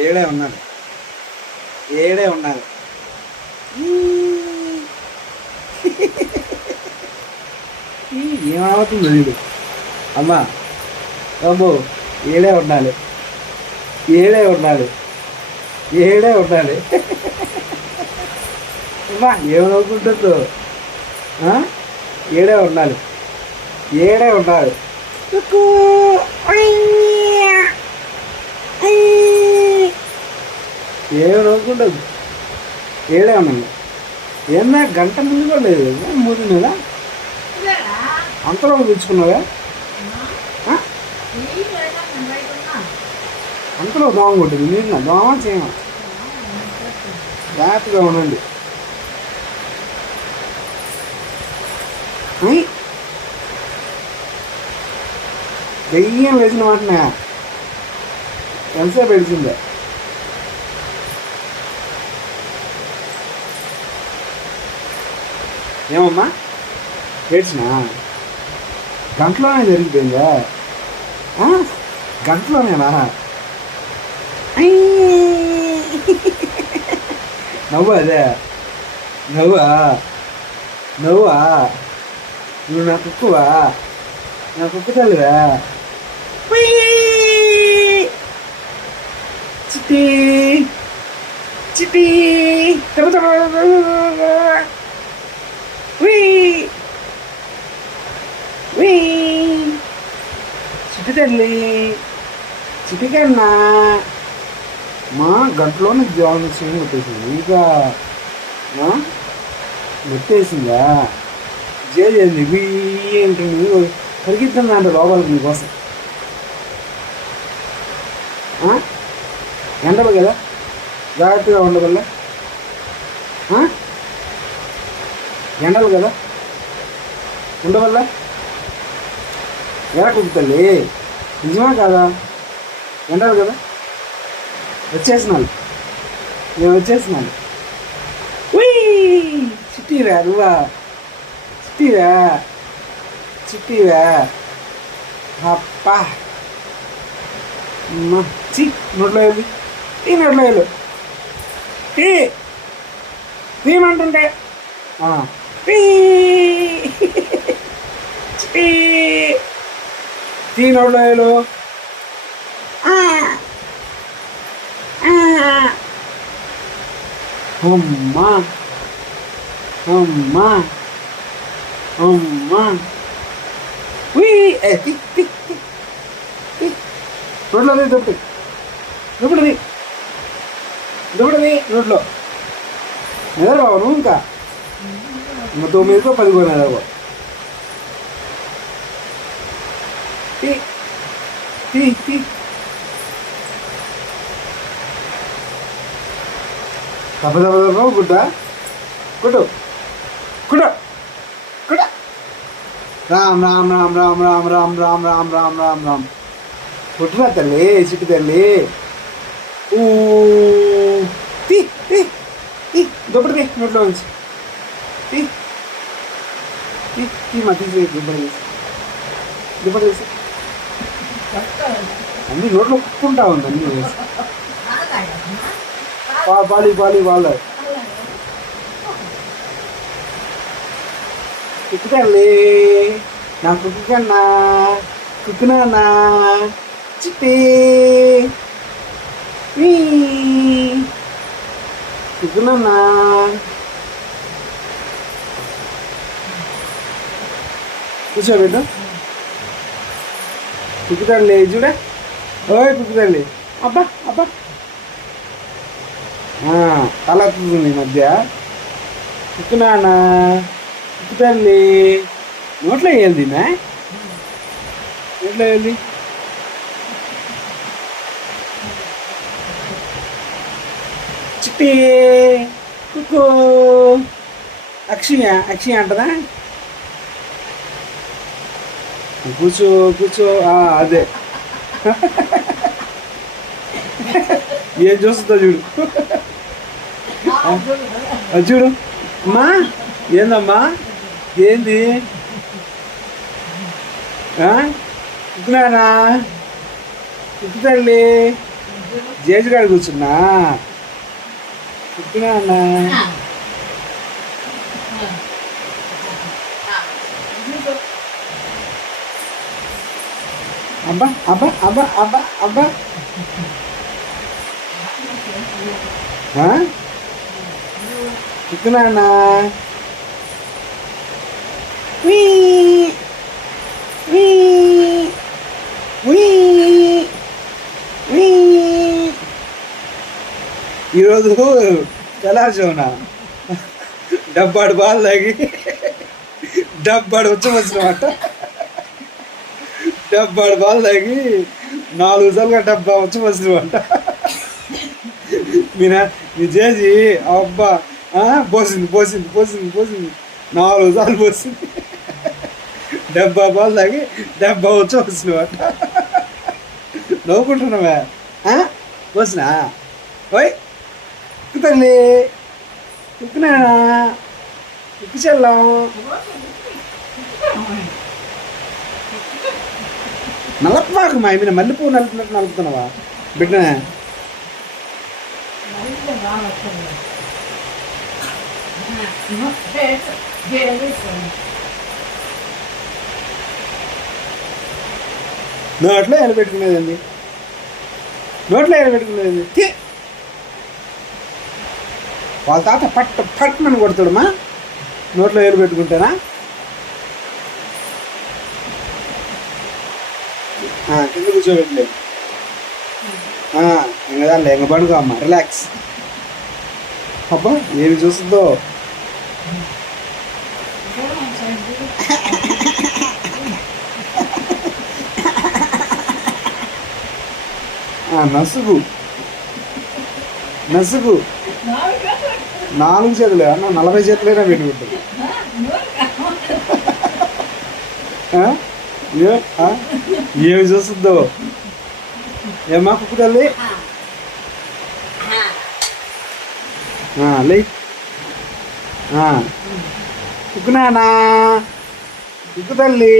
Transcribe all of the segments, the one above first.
ఏడే ఉన్నాడు, ఏడే ఉన్నాడు. ఏమవుతుంది వీడు? అమ్మా అమ్మో, ఏడే ఉండాలి, ఏడే ఉండాలి, ఏడే ఉండాలి. అమ్మా ఏమనుకుంటుందో, ఏడే ఉండాలి, ఏడే ఉండాలి. ఏమనుకుంటుంది, ఏడే ఉన్నాను. ఏమన్నా గంట ముందు కూడా లేదు, మూదినదా అంతలో తెచ్చుకున్నావా? అంతలో దోమ కొట్టింది. మీరు దోమ చేయమ, జాగ్రత్తగా ఉండండి. దెయ్యం వేసిన వాటినే ఎంతసేపు ఏడిచిందే? ఏమమ్మా ఏడ్చినా? గంటలోనే జరిగిపోయిందా? గంటలోనేనా? నవ్వు అదే నవ్వా? నవ్వా? నువ్వు నా కుక్కువా? నా కుక్కు తల్లివా? చిట్టి చిట్టి చిట్టి తల్లి, చిట్టి కన్నా మా గంటలోనే జాయిన్ చేసి కొట్టేసింది. ఇంకా నెట్టేసిందా? చేయండి ఏంటండి, పరిగెత్తుందా అంటే లోపలికి మీకోసం. ఎండలు కదా, జాగ్రత్తగా ఉండవల్ల. ఎండలు కదా ఉండవల్ల. ఎలా కుదురుతుంది? నిజమా కాదా? ఎండలు కదా. వచ్చేసినాను, నేను వచ్చేసినాను. చిట్టిరా నువ్వా? చిట్టిరా, చిట్టిరా. అప్పా చి నోట్లో వెళ్ళి టీ, నోట్లో వెళ్ళు టీ, తీయమంటుంటే టీ, చిట్టి టీ నోట్లో వెళ్ళు. అమ్మా అమ్మా అమ్మా నోట్లో దుప్పటి, దుప్పటిది, దుప్పటిది నోట్లో. నిద్ర బాబు నువ్వు ఇంకా 9కో 10కో నిద్రపో. తీ తీ దెబ్బ దెబ్బ దెబ్బ గుడ్డ కుడు కుడు కుడ. రామ్ రామ్ రామ్ రామ్ రామ్ రామ్ రామ్ రామ్ రామ్ రామ్ రామ్. కుట్టురా తల్లి, చిట్టి తల్లి. తీ తీ తీ దుప్పటి తీ నోట్లో నుంచి. తీ తీ తీ మా తీసి దుప్పటి తీసి, దుప్పటి తీసి. అన్నీ నోట్లో కుక్కుంటా ఉంది, అన్నీ వేసి. పాలి పాలి వాళ్ళ కుక్కు తల్లి, నా కుక్కు కన్నా కుక్కునా చిట్టి కుక్కునన్నా. కూర్చోబెట్టు. కుక్కు తల్లి చూడ, ఓయ్ కుక్కు తల్లి. అబ్బా అబ్బా తల వస్తుంది ఈ మధ్య. కుక్కునానా, కుక్కు తల్లి. నోట్లో వేయాలి, నోట్లో వేయాలి. చిట్టి కుక్కు. అక్షయ అక్షయ అంటదా? కూర్చో కూర్చో. అదే ఏం చూస్తుందో చూడు, అది చూడు. అమ్మా ఏందమ్మా, ఏంది? కుక్కునానా, కుక్కు తల్లి. జేజు గారు కూర్చున్నా కుక్కునా అన్న అబ్బా అబ్బా అబ్బా అబ్బా అబ్బా కుక్కునా అన్న ఈరోజు తెల్లారుజామున డబ్బాడు బాల్ తాగి డబ్బాడు వచ్చినమాట డబ్బాడు బాల్ తాగి 4 సార్లుగా డబ్బా వచ్చినమాట మీ చేసి అబ్బా పోసింది 4 సార్లు పోసింది డబ్బా బాల్ తాగి డబ్బా వచ్చినమాట నవ్వుకుంటున్నావా పోసినా ఓయ్ తల్లి ఉక్కునా ఉక్కు చెల్లం నలపమాకు మా మీద మల్లెపూ నలుపునట్టు నలుపుతున్నావా బిడ్డనే నోట్లో ఎలబెట్టుకునేదండి నోట్లో ఎలబెట్టుకునేది వాళ్ళ తాత పట్టమని కొడతాడమ్మా నోట్లో ఏలు పెట్టుకుంటారా కింద కూర్చోబెట్టలేదు ఇంకా లేక పడుకో అమ్మ రిలాక్స్ అబ్బా ఏమి చూస్తుందో నసుగు 4 చేతులే అన్న 40 చేతులైనా పెట్టుకుంటుంది ఏమి చూస్తుందో ఏమా కుక్కు తల్లి లే కుక్కునానా కుక్కు తల్లి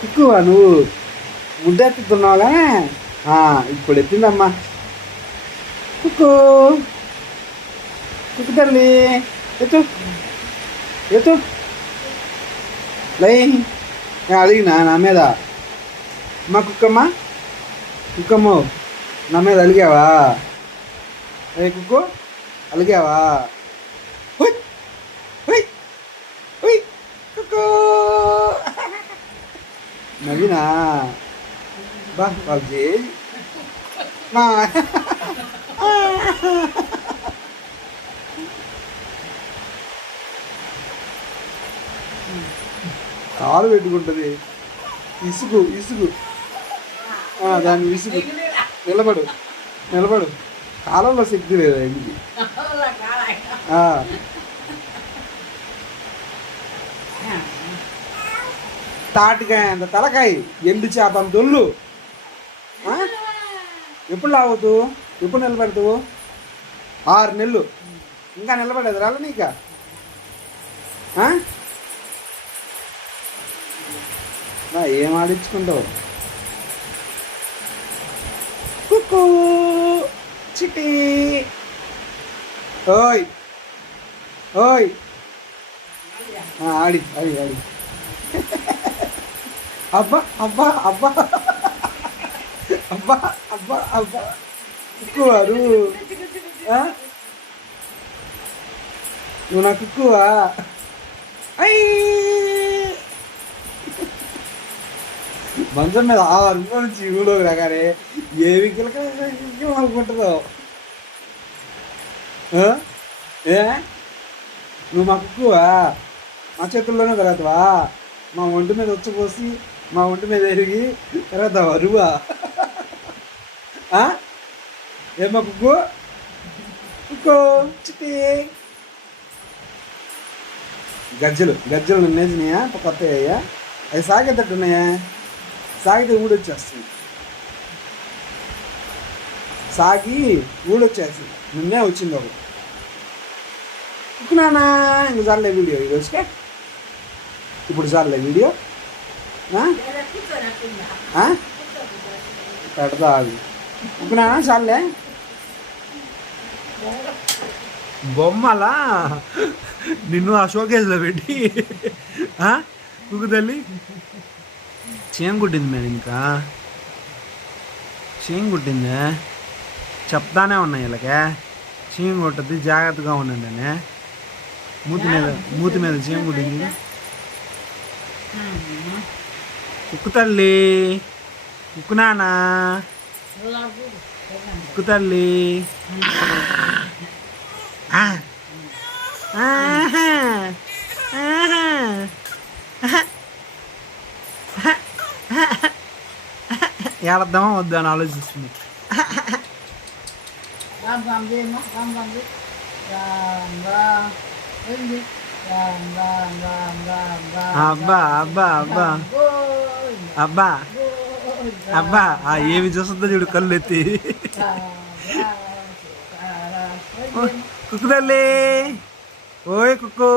కుక్కువా నువ్వు ముద్దెత్తుతున్నావుగా ఇప్పుడు ఎత్తిందమ్మా కుక్కు తల్లి ఎత్తు లై అడిగినా నా మీద అమ్మా కుక్కమ్మ నా మీద అలిగావా కుక్కు అలిగావా నవీనా బాబుజీ కాలు పెట్టుకుంటుంది ఇసుగు దాన్ని విసుగు నిలబడు కాలంలో శక్తి లేదా ఇంటికి తాటికాయ అంత తలకాయ ఎండు చేపల దొల్లు ఎప్పుడు లాగుతావు ఎప్పుడు నిలబెడతావు 6 నెలలు ఇంకా నిలబడేది రాలే నీక ఏం ఆడించుకుంటావు కుక్కు చిట్టి ఓయ్ ఆడి అబ్బా కుక్కువారు నువ్వు నా కుక్కువా మంచం మీద 6 నుంచి ఊళ్ళోకి రాగానే ఏమి అనుకుంటుందో నువ్వు మా కుక్కువా మా చేతుల్లోనే తిరగతావా మా ఒంటి మీద వచ్చి మా ఒంటి మీద ఎరిగి తిరగతావా అరువా ఏమా కుక్కు చిట్టి గజ్జలు నిన్నేసినాయా కొత్త అయ్యా అది సాగేటట్టున్నాయా? సాగితే ఊడొచ్చేస్తుంది. సాగి ఊడొచ్చేస్తుంది. నిన్నే వచ్చింది ఒకటి. నానా ఇంక చాలే వీడియో ఈరోజుకే. ఇప్పుడు చాలే వీడియో. పెడతా అది. నానా చాలే. బొమ్మలా నిన్ను ఆ షోకేజ్లో పెట్టి కుక్కు తల్లి చేయం కుట్టింది మేడం. ఇంకా చేయం కుట్టిందే చెప్తానే ఉన్నాయి వీళ్ళకే. చేయం కొట్టద్ది, జాగ్రత్తగా ఉండండి అని. మూతి మీద చేయం కుట్టింది. కుక్కు తల్లి, కుక్కు నానా, కుక్కు తల్లి. ఏడద్దామా వద్దా అని ఆలోచిస్తుంది. అబ్బా అబ్బా అబ్బా అబ్బా అబ్బా ఏమి చూస్తుందో చూడు కళ్ళు ఎత్తి. కుక్కు తల్లి, ఓయ్ కుక్కు.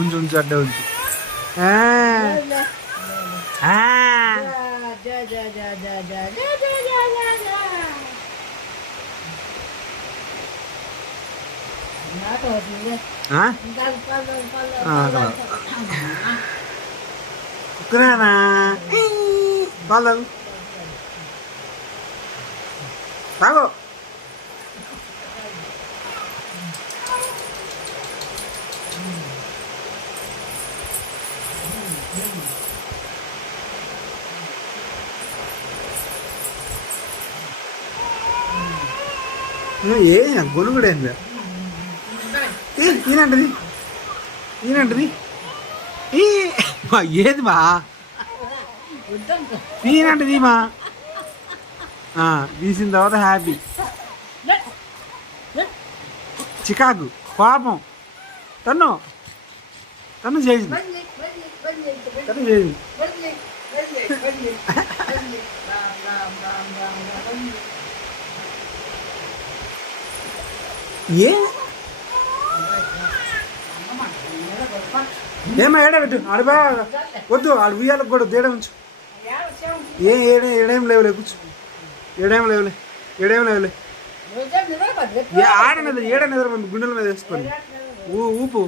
ఉంచు అడ్డ ఉంచు. కుక్కురానా పాలు తాగో. ఏ గొనుగుడైంది. ఈయనంటది ఏది మా ఈయనంటది మా తీసిన తర్వాత హ్యాపీ. చికాకు పాపం తను చేసింది. ఏమో ఏడబెట్టు ఆడబా వద్దు. ఆడ ఉయ్యాలకు కూడా తేడా ఉంచు. ఏడేం లేవులే కూర్చో. ఏడేం లేవులే ఆడ నిద్ర గుండెల మీద వేసుకొని ఊపు.